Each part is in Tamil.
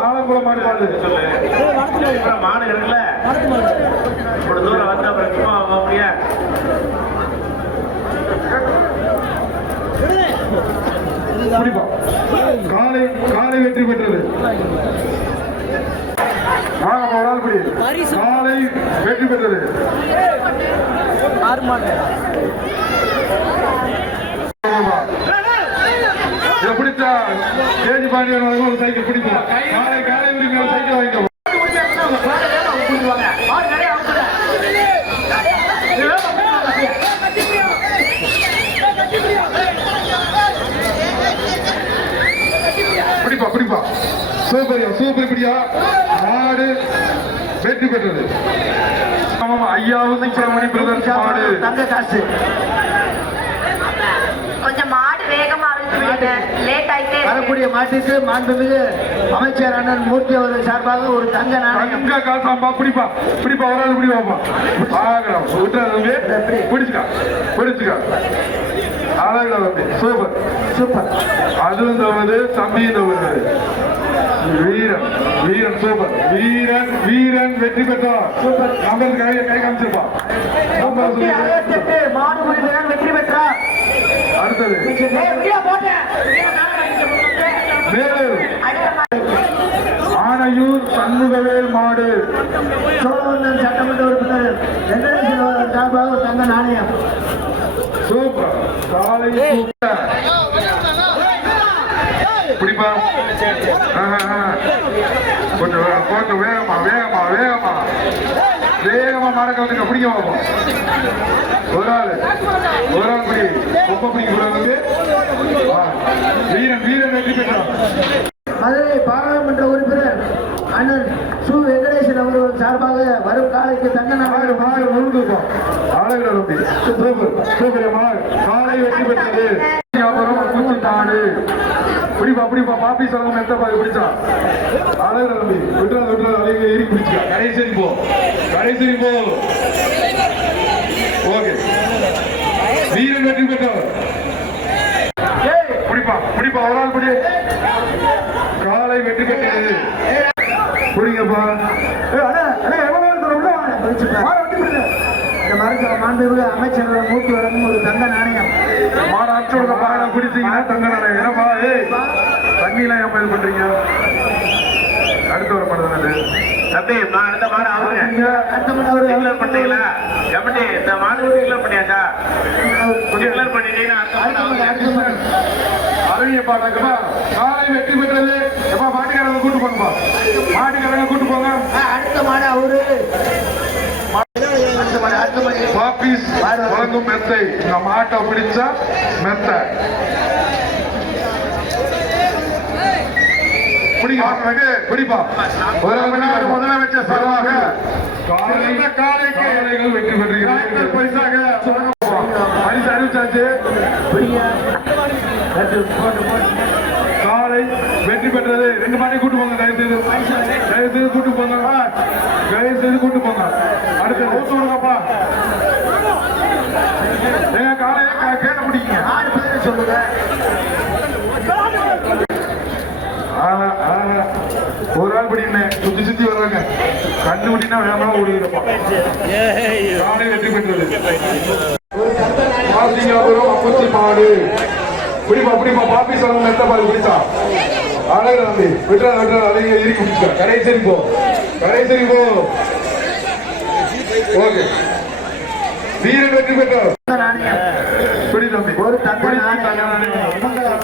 ஆலங்குளம் மாடு மாடு இருக்குல்ல தூரம் வந்து அப்புறம் சும்மா அப்படியே காலை காலை வெற்றி பெற்றது. காலை வெற்றி பெற்றது இதை வழங்கும் ஒரு சைக்கிள் பிடிக்கும் காலை சைக்கிள் வாங்கிக்கோ பிடிப்பா பிடிப்பா. சூப்பரியா சூப்பர் பிடியா. மாடு வெற்றி பெற்றது. ஐயாவது மணி பிரதர்ஸ் தங்க காசு. வரக்கூடிய மாட்டுக்கு மாண்புமிகு அமைச்சர் அண்ணன் மூர்த்தி அவர்கள் சார்பாக ஒரு தங்க நாணயம். தங்க காசாம்பா பிடிப்பா பிடிப்பா ஒரு ஆள் பிடிப்பாப்பா தம்பி. பிடிச்சுக்கா பிடிச்சுக்கா. சூப்பர். சூப்பர். அதுவும் தவறு தம்பியும் தவறு வீரன் வீரன் சூப்பர். வீரன் வீரன் வெற்றி பெற்றார் சூப்பர். நம்பர் கை கை காமிச்சிருப்பா நம்பர் சொல்லி அறுபத்தி எட்டு மாடு முடிவுகள் வெற்றி பெற்றார் அடுத்தது வேலூர். ஆனையூர் சண்முகவேல் மாடு. சோழவந்தன் சட்டமன்ற உறுப்பினர். வெங்கடேசன் சார்பாக தங்க நாணயம். சூப்பர். காலை சூப்பர். பிடிப்பா. கொஞ்சம் கொஞ்சம் வேகமா வேகமா வேகமா. வேகமா மறக்கிறதுக்கு பிடிக்க பார்ப்போம் ஒரு ஆள் ஒரு ஆள் பிடி. ரொம்ப பிடிக்க கூடாது வா. வீரன் வீரன் வெற்றி பெற்றான். மதுரை பாராளுமன்ற உறுப்பினர் அண்ணன் சு. வெங்கடேசன் அவர்கள் சார்பாக வரும் காலைக்கு தங்க நாணயம் மாடு முழுந்துக்கும் தம்பி சூப்பர் சூப்பர் காலை வெற்றி பெற்றது. அப்புறம் குச்சி நாடு பிடிப்பா பிடிப்பா பாப்பி சலகம் எந்த பாதி பிடிச்சா அழகுல தம்பி விட்டுறது விட்டுறது அழகு ஏறி பிடிச்சா கடைசி போ. கடைசி போ. ஓகே. வீரன் வெற்றி பெற்றவர். பிடிப்பா பிடிப்பா ஒரு ஆள் பிடி. காலை வெற்றி பெற்றது. பிடிங்கப்பா. அண்ணா, அண்ணா, எவ்வளவு நேரம் தூரம் உள்ள வாங்க. இந்த மருத்துவ மாண்புமிகு அமைச்சர் மூர்த்தி வழங்கும் ஒரு தங்க நாணயம். விடுங்க பாருங்க பிடிச்சீங்கன்னா தங்க நாணயம். என்னப்பா ஏய் தண்ணிலாம் ஏன் இது பண்றீங்க? அடுத்து வர மாட்டேன் அது. தம்பி நான் அடுத்த மாடு ஆகுங்க டிக்ளேர் பண்ணீங்களா எப்படி இந்த மாடு டிக்ளேர் பண்ணியாச்சா? டிக்ளேர் பண்ணிட்டீங்கன்னா அடுத்த மாடு அடுத்த மணி ஆகுங்க அடுத்த மணி அழகிய பாட்டாங்கப்பா காலை வெற்றி பெற்றது எப்பா மாட்டுக்காரங்க கூட்டு போங்கப்பா மாட்டுக்காரங்க கூட்டு போங்க ஆ, அடுத்த மாடு அவரு அடுத்த மாடு அடுத்த மாடு பாப்பீஸ் வழங்கும் மெத்தை இந்த மாட்டை பிடிச்சா மெத்தை பிடிப்பா ஒரு முதலமைச்சர் சார்பாக காலை காலைகள் வெற்றி பெற்றிருக்கிறது பரிசாக பரிசு அறிவிச்சாச்சு காலை வெற்றி பெற்றது ரெண்டு மாட்டை கூட்டு போங்க தயவு செய்து தயவு செய்து கூட்டு போங்க தயவு செய்து கூட்டு போங்க அடுத்து ஊத்து விடுங்கப்பா எங்க காலையில கே- கேட்ட பிடிங்க ஆறு பேர் சொல்லுங்க. ஒரு ஆள் பிடிங்க சுத்தி சுத்தி வர்றாங்க. கண்ணு பிடினா வேகமா ஓடுகிறப்பா காலை வெற்றி பெற்றது பாசிங்காபுரம் அப்பச்சி பாடு பிடிப்பா பிடிப்பா. பாப்பி சொல்லுங்க எத்த பால் பிடிச்சா. அழகு வந்து விட்டுறா விட்டுறா. அழகு இறுக்கி பிடிச்சா. கடைசரி போ. போ. ஓகே. வீரன் வெற்றி பெற்றார். பிடி தம்பி. ஒரு.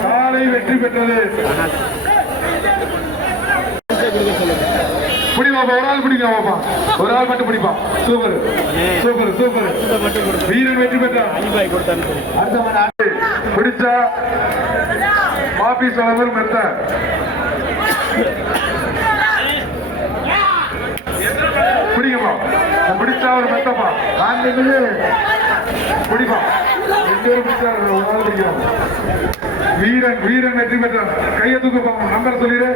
காலை வெற்றி பெற்றது. பிடிப்பா ஒரு ஆள் பிடிக்க பாப்பா ஒரு ஆள் மட்டும் பிடிப்பா. சூப்பர். Super super. வீரன் வெற்றி மாடு பிடிச்சா மாப்பி சொல்லவர் மெத்த. பிடிங்கப்பா பிடிச்சா ஒரு மெத்தப்பா பிடிப்பா. ரெண்டு பேரும் வீரன் வீரன் வெற்றி பெற்றார் கையை தூக்க நம்பர் சொல்லிடு.